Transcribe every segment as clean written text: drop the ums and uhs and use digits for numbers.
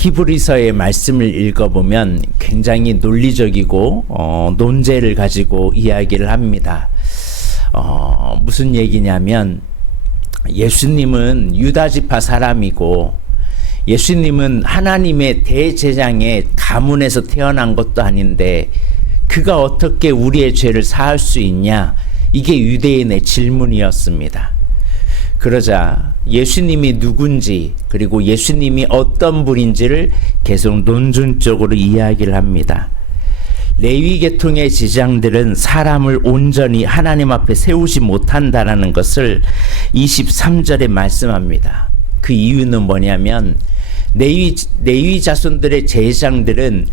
히브리서의 말씀을 읽어보면 굉장히 논리적이고 논제를 가지고 이야기를 합니다. 무슨 얘기냐면 예수님은 유다지파 사람이고 예수님은 하나님의 대제장의 가문에서 태어난 것도 아닌데 그가 어떻게 우리의 죄를 사할 수 있냐? 이게 유대인의 질문이었습니다. 그러자 예수님이 누군지 그리고 예수님이 어떤 분인지를 계속 논증적으로 이야기를 합니다. 레위 계통의 제장들은 사람을 온전히 하나님 앞에 세우지 못한다라는 것을 23절에 말씀합니다. 그 이유는 뭐냐면 레위 자손들의 제장들은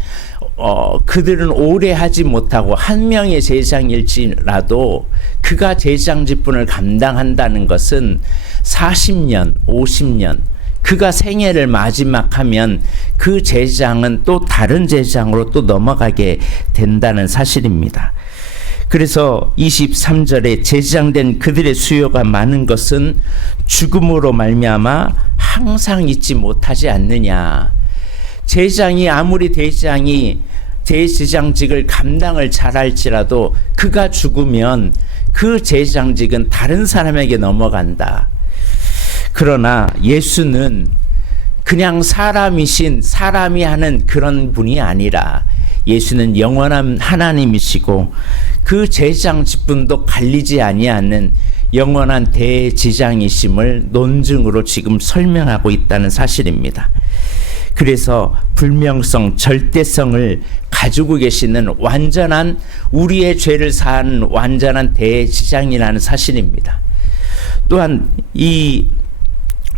그들은 오래 하지 못하고 한 명의 제장일지라도 그가 제장 직분을 감당한다는 것은 40년, 50년 그가 생애를 마지막 하면 그 제장은 또 다른 제장으로 또 넘어가게 된다는 사실입니다. 그래서 23절에 제장된 그들의 수요가 많은 것은 죽음으로 말미암아 항상 있지 못하지 않느냐. 제장이 아무리 대제장직을 감당을 잘할지라도 그가 죽으면 그 제장직은 다른 사람에게 넘어간다. 그러나 예수는 그냥 사람이 하는 그런 분이 아니라 예수는 영원한 하나님이시고 그 제장 직분도 갈리지 아니하는 영원한 대제장이심을 논증으로 지금 설명하고 있다는 사실입니다. 그래서 불명성, 절대성을 가지고 계시는 완전한 우리의 죄를 사하는 완전한 대제장이라는 사실입니다. 또한 이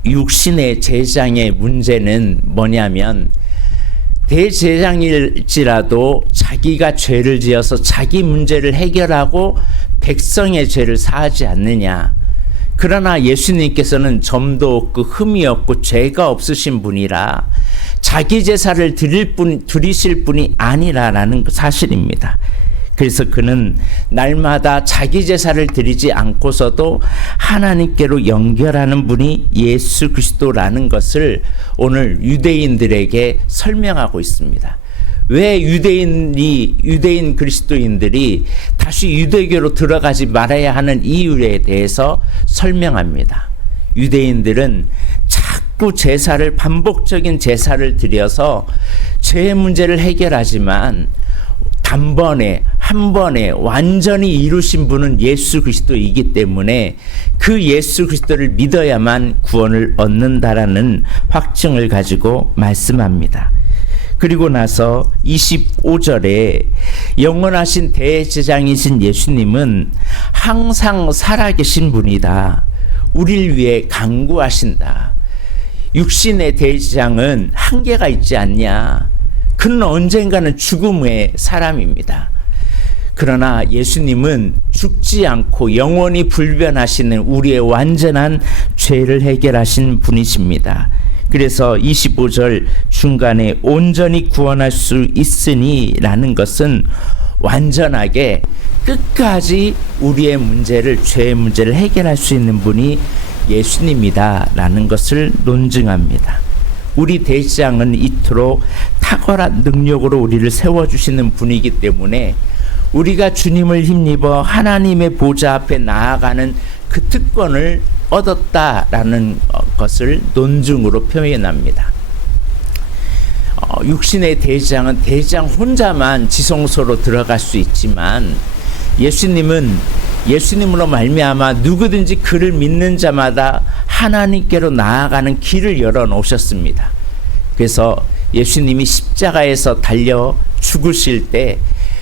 육신의 제장의 문제는 뭐냐면 대제장일지라도 자기가 죄를 지어서 자기 문제를 해결하고 백성의 죄를 사하지 않느냐. 그러나 예수님께서는 점도 없고 흠이 없고 죄가 없으신 분이라 자기 제사를 드리실 분이 아니라라는 사실입니다. 그래서 그는 날마다 자기 제사를 드리지 않고서도 하나님께로 연결하는 분이 예수 그리스도라는 것을 오늘 유대인들에게 설명하고 있습니다. 왜 유대인 그리스도인들이 다시 유대교로 들어가지 말아야 하는 이유에 대해서 설명합니다. 유대인들은 자꾸 반복적인 제사를 드려서 죄의 문제를 해결하지만 한 번에 완전히 이루신 분은 예수 그리스도이기 때문에 그 예수 그리스도를 믿어야만 구원을 얻는다라는 확증을 가지고 말씀합니다. 그리고 나서 25절에 영원하신 대제장이신 예수님은 항상 살아계신 분이다. 우리를 위해 간구하신다. 육신의 대제장은 한계가 있지 않냐. 그는 언젠가는 죽음의 사람입니다. 그러나 예수님은 죽지 않고 영원히 불변하시는 우리의 완전한 죄를 해결하신 분이십니다. 그래서 25절 중간에 온전히 구원할 수 있으니 라는 것은 완전하게 끝까지 우리의 문제를, 죄의 문제를 해결할 수 있는 분이 예수님이다 라는 것을 논증합니다. 우리 대제장은 이토록 탁월한 능력으로 우리를 세워주시는 분이기 때문에 우리가 주님을 힘입어 하나님의 보좌 앞에 나아가는 그 특권을 얻었다라는 것을 논증으로 표현합니다. 육신의 대제장은 대제장 혼자만 지성소로 들어갈 수 있지만 예수님으로 말미암아 누구든지 그를 믿는 자마다 하나님께로 나아가는 길을 열어놓으셨습니다. 그래서 예수님이 십자가에서 달려 죽으실 때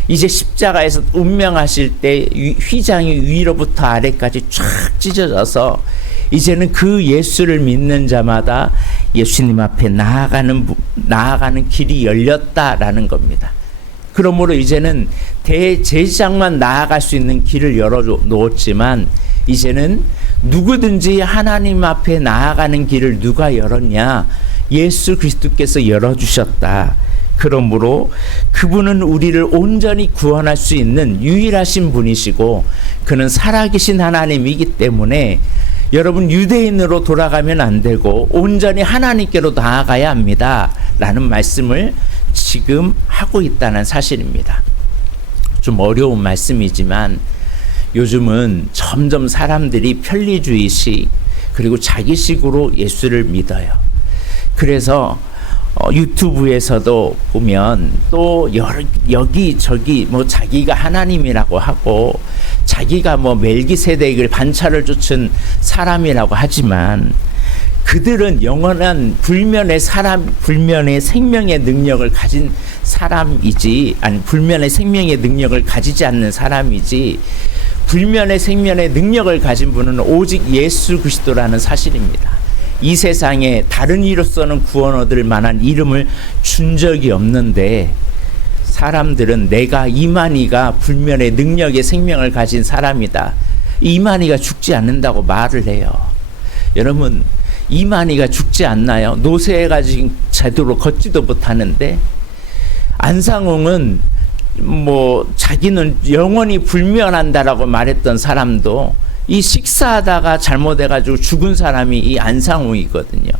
이제 십자가에서 운명하실 때 휘장이 위로부터 아래까지 쫙 찢어져서 이제는 그 예수를 믿는 자마다 예수님 앞에 나아가는 길이 열렸다라는 겁니다. 그러므로 이제는 대제사장만 나아갈 수 있는 길을 열어놓았지만 이제는 누구든지 하나님 앞에 나아가는 길을 누가 열었냐? 예수 그리스도께서 열어주셨다. 그러므로 그분은 우리를 온전히 구원할 수 있는 유일하신 분이시고 그는 살아계신 하나님이기 때문에 여러분 유대인으로 돌아가면 안 되고 온전히 하나님께로 나아가야 합니다. 라는 말씀을 지금 하고 있다는 사실입니다. 좀 어려운 말씀이지만 요즘은 점점 사람들이 편리주의식 그리고 자기식으로 예수를 믿어요. 그래서 유튜브에서도 보면 또 여기저기 뭐 자기가 하나님이라고 하고 자기가 뭐 멜기세덱을 반차를 쫓은 사람이라고 하지만 그들은 영원한 불면의 생명의 능력을 가진 사람이지, 아니 불면의 생명의 능력을 가지지 않는 사람이지, 불면의 생명의 능력을 가진 분은 오직 예수 그리스도라는 사실입니다. 이 세상에 다른 이로서는 구원 얻을 만한 이름을 준 적이 없는데 사람들은 내가 이만희가 불면의 능력의 생명을 가진 사람이다, 이만희가 죽지 않는다고 말을 해요. 여러분, 이만희가 죽지 않나요? 노쇠해가지고 제대로 걷지도 못하는데, 안상홍은 뭐 자기는 영원히 불면한다라고 말했던 사람도 이 식사하다가 잘못해가지고 죽은 사람이 이 안상홍이거든요.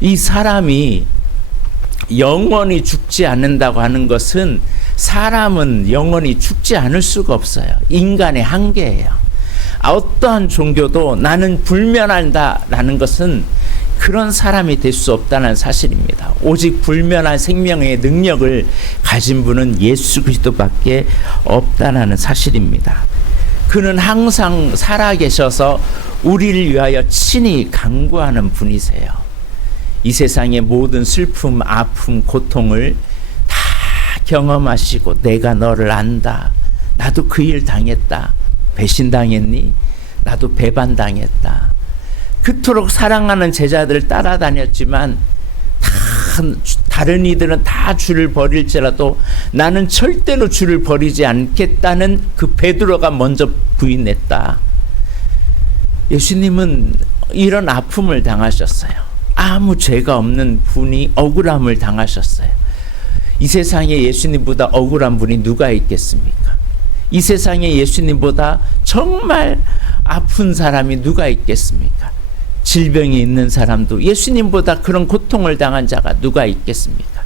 이 사람이 영원히 죽지 않는다고 하는 것은 사람은 영원히 죽지 않을 수가 없어요. 인간의 한계예요. 어떠한 종교도 나는 불면한다라는 것은 그런 사람이 될 수 없다는 사실입니다. 오직 불면한 생명의 능력을 가진 분은 예수 그리스도밖에 없다는 사실입니다. 그는 항상 살아계셔서 우리를 위하여 친히 간구하는 분이세요. 이 세상의 모든 슬픔, 아픔, 고통을 다 경험하시고 내가 너를 안다. 나도 그 일 당했다. 배신당했니? 나도 배반당했다. 그토록 사랑하는 제자들을 따라다녔지만 다른 이들은 다 주를 버릴지라도 나는 절대로 주를 버리지 않겠다는 그 베드로가 먼저 부인했다. 예수님은 이런 아픔을 당하셨어요. 아무 죄가 없는 분이 억울함을 당하셨어요. 이 세상에 예수님보다 억울한 분이 누가 있겠습니까? 이 세상에 예수님보다 정말 아픈 사람이 누가 있겠습니까? 질병이 있는 사람도 예수님보다 그런 고통을 당한 자가 누가 있겠습니까?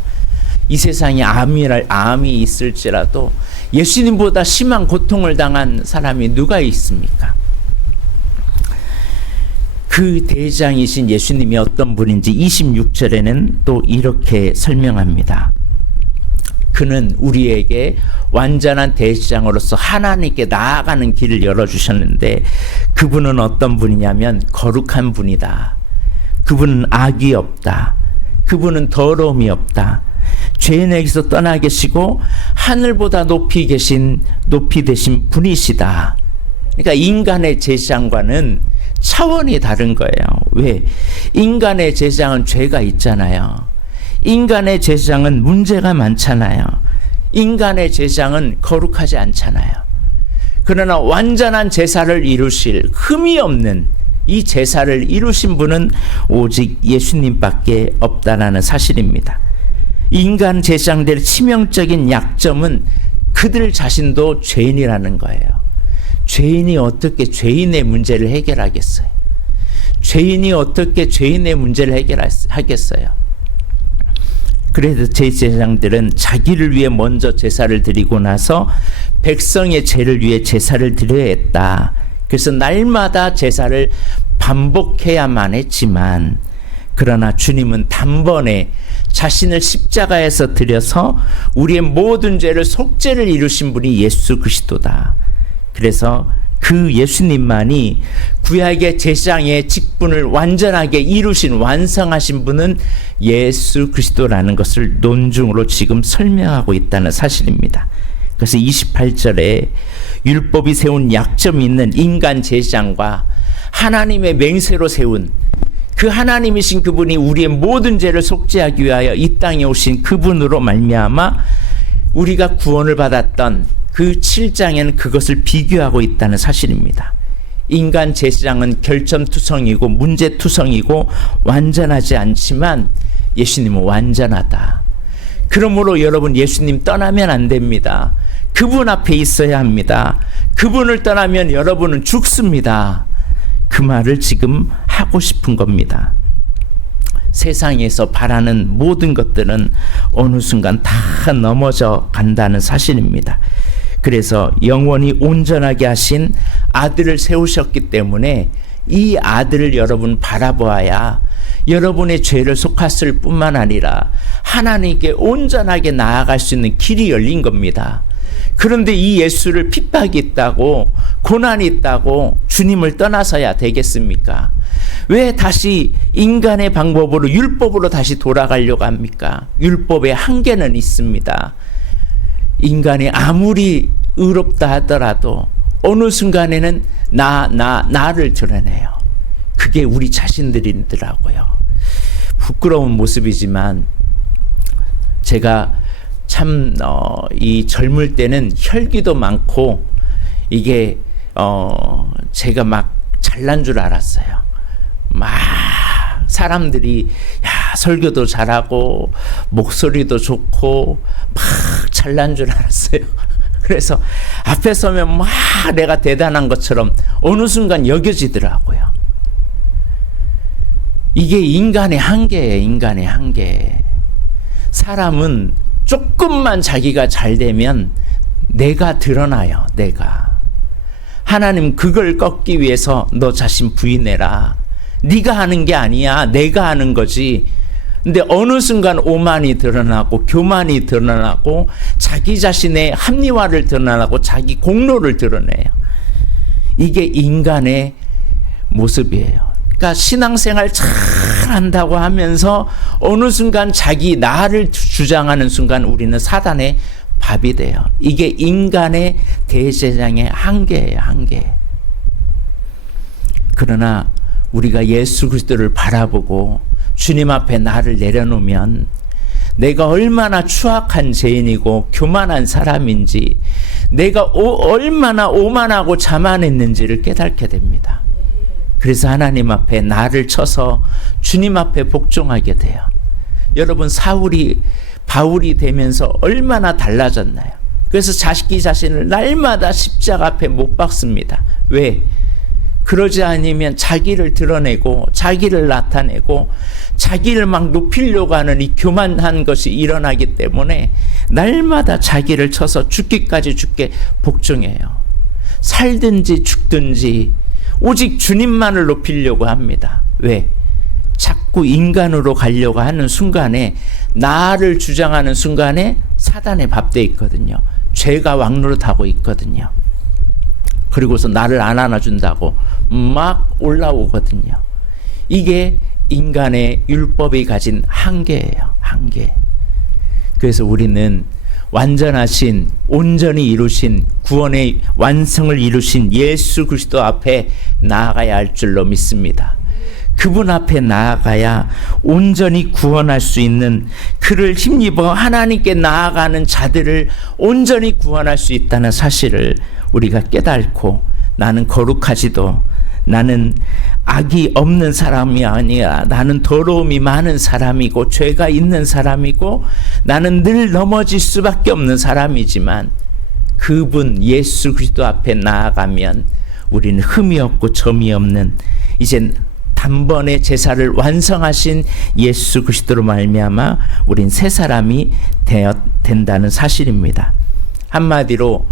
이 세상에 암이 있을지라도 예수님보다 심한 고통을 당한 사람이 누가 있습니까? 그 대장이신 예수님이 어떤 분인지 26절에는 또 이렇게 설명합니다. 그는 우리에게 완전한 대제사장으로서 하나님께 나아가는 길을 열어주셨는데 그분은 어떤 분이냐면 거룩한 분이다. 그분은 악이 없다. 그분은 더러움이 없다. 죄인에게서 떠나 계시고 하늘보다 높이 되신 분이시다. 그러니까 인간의 제사장과는 차원이 다른 거예요. 왜? 인간의 제사장은 죄가 있잖아요. 인간의 제사장은 문제가 많잖아요. 인간의 제사장은 거룩하지 않잖아요. 그러나 완전한 제사를 이루실 흠이 없는 이 제사를 이루신 분은 오직 예수님밖에 없다라는 사실입니다. 인간 제사장들의 치명적인 약점은 그들 자신도 죄인이라는 거예요. 죄인이 어떻게 죄인의 문제를 해결하겠어요? 죄인이 어떻게 죄인의 문제를 해결하겠어요? 그래서 제사장들은 자기를 위해 먼저 제사를 드리고 나서 백성의 죄를 위해 제사를 드려야 했다. 그래서 날마다 제사를 반복해야만 했지만 그러나 주님은 단번에 자신을 십자가에서 드려서 우리의 모든 죄를 속죄를 이루신 분이 예수 그리스도다. 그래서 그 예수님만이 구약의 제사장의 직분을 완전하게 이루신 완성하신 분은 예수 그리스도라는 것을 논중으로 지금 설명하고 있다는 사실입니다. 그래서 28절에 율법이 세운 약점이 있는 인간 제사장과 하나님의 맹세로 세운 그 하나님이신 그분이 우리의 모든 죄를 속죄하기 위하여 이 땅에 오신 그분으로 말미암아 우리가 구원을 받았던 그 7장에는 그것을 비교하고 있다는 사실입니다. 인간 제사장은 결점투성이고 문제투성이고 완전하지 않지만 예수님은 완전하다. 그러므로 여러분 예수님 떠나면 안 됩니다. 그분 앞에 있어야 합니다. 그분을 떠나면 여러분은 죽습니다. 그 말을 지금 하고 싶은 겁니다. 세상에서 바라는 모든 것들은 어느 순간 다 넘어져 간다는 사실입니다. 그래서 영원히 온전하게 하신 아들을 세우셨기 때문에 이 아들을 여러분 바라보아야 여러분의 죄를 속았을 뿐만 아니라 하나님께 온전하게 나아갈 수 있는 길이 열린 겁니다. 그런데 이 예수를 핍박이 있다고 고난이 있다고 주님을 떠나서야 되겠습니까? 왜 다시 인간의 방법으로 율법으로 다시 돌아가려고 합니까? 율법의 한계는 있습니다. 인간이 아무리 의롭다 하더라도 어느 순간에는 나를 드러내요. 그게 우리 자신들이더라고요. 부끄러운 모습이지만 제가 참 이 젊을 때는 혈기도 많고 이게 제가 막 잘난 줄 알았어요. 막 사람들이 야 설교도 잘하고 목소리도 좋고 막 잘난 줄 알았어요. 그래서 앞에 서면 막 내가 대단한 것처럼 어느 순간 여겨지더라고요. 이게 인간의 한계예요. 인간의 한계. 사람은 조금만 자기가 잘 되면 내가 드러나요. 내가. 하나님 그걸 꺾기 위해서 너 자신 부인해라. 네가 하는 게 아니야. 내가 하는 거지. 근데 어느 순간 오만이 드러나고 교만이 드러나고 자기 자신의 합리화를 드러나고 자기 공로를 드러내요. 이게 인간의 모습이에요. 그러니까 신앙생활 잘 한다고 하면서 어느 순간 자기 나를 주장하는 순간 우리는 사단의 밥이 돼요. 이게 인간의 대제장의 한계예요. 한계. 그러나 우리가 예수 그리스도를 바라보고 주님 앞에 나를 내려놓으면 내가 얼마나 추악한 죄인이고 교만한 사람인지 내가 얼마나 오만하고 자만했는지를 깨닫게 됩니다. 그래서 하나님 앞에 나를 쳐서 주님 앞에 복종하게 돼요. 여러분 바울이 되면서 얼마나 달라졌나요? 그래서 자기 자신을 날마다 십자가 앞에 못 박습니다. 왜? 그러지 않으면 자기를 드러내고 자기를 나타내고 자기를 막 높이려고 하는 이 교만한 것이 일어나기 때문에 날마다 자기를 쳐서 죽기까지 죽게 복종해요. 살든지 죽든지 오직 주님만을 높이려고 합니다. 왜? 자꾸 인간으로 가려고 하는 순간에 나를 주장하는 순간에 사단에 밥돼 있거든요. 죄가 왕노릇하고 있거든요. 그리고서 나를 안 안아준다고 막 올라오거든요. 이게 인간의 율법이 가진 한계예요. 한계. 그래서 우리는 완전하신 온전히 이루신 구원의 완성을 이루신 예수 그리스도 앞에 나아가야 할 줄로 믿습니다. 그분 앞에 나아가야 온전히 구원할 수 있는 그를 힘입어 하나님께 나아가는 자들을 온전히 구원할 수 있다는 사실을 우리가 깨닫고 나는 거룩하지도 나는 악이 없는 사람이 아니라 나는 더러움이 많은 사람이고 죄가 있는 사람이고 나는 늘 넘어질 수밖에 없는 사람이지만 그분 예수 그리스도 앞에 나아가면 우리는 흠이 없고 점이 없는 이젠 단번에 제사를 완성하신 예수 그리스도로 말미암아 우린 새 사람이 된다는 사실입니다. 한마디로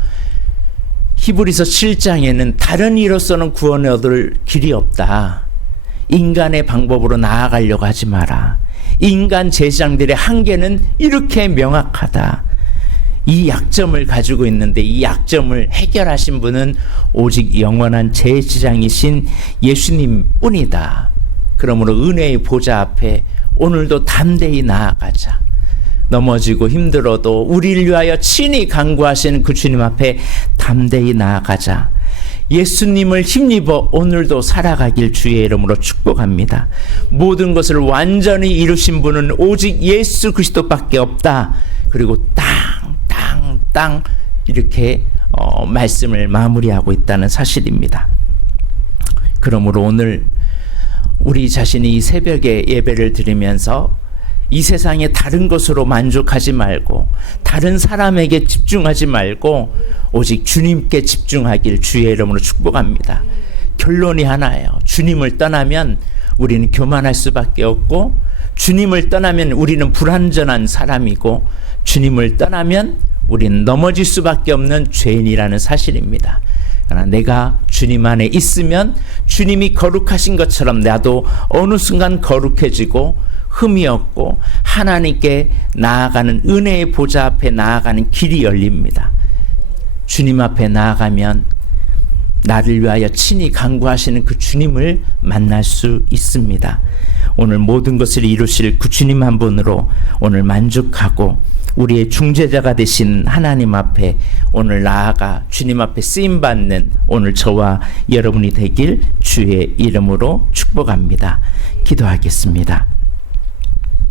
히브리서 7장에는 다른 이로서는 구원을 얻을 길이 없다. 인간의 방법으로 나아가려고 하지 마라. 인간 제사장들의 한계는 이렇게 명확하다. 이 약점을 가지고 있는데 이 약점을 해결하신 분은 오직 영원한 제사장이신 예수님 뿐이다. 그러므로 은혜의 보좌 앞에 오늘도 담대히 나아가자. 넘어지고 힘들어도 우리를 위하여 친히 간구하시는 그 주님 앞에 담대히 나아가자. 예수님을 힘입어 오늘도 살아가길 주의 이름으로 축복합니다. 모든 것을 완전히 이루신 분은 오직 예수 그리스도밖에 없다. 그리고 땅 이렇게 말씀을 마무리하고 있다는 사실입니다. 그러므로 오늘 우리 자신이 이 새벽에 예배를 드리면서 이 세상의 다른 것으로 만족하지 말고 다른 사람에게 집중하지 말고 오직 주님께 집중하길 주의 이름으로 축복합니다. 결론이 하나예요. 주님을 떠나면 우리는 교만할 수밖에 없고 주님을 떠나면 우리는 불완전한 사람이고 주님을 떠나면 우리는 넘어질 수밖에 없는 죄인이라는 사실입니다. 그러나 내가 주님 안에 있으면 주님이 거룩하신 것처럼 나도 어느 순간 거룩해지고 흠이 없고 하나님께 나아가는 은혜의 보좌 앞에 나아가는 길이 열립니다. 주님 앞에 나아가면 나를 위하여 친히 간구하시는 그 주님을 만날 수 있습니다. 오늘 모든 것을 이루실 그 주님 한 분으로 오늘 만족하고 우리의 중재자가 되신 하나님 앞에 오늘 나아가 주님 앞에 쓰임받는 오늘 저와 여러분이 되길 주의 이름으로 축복합니다. 기도하겠습니다.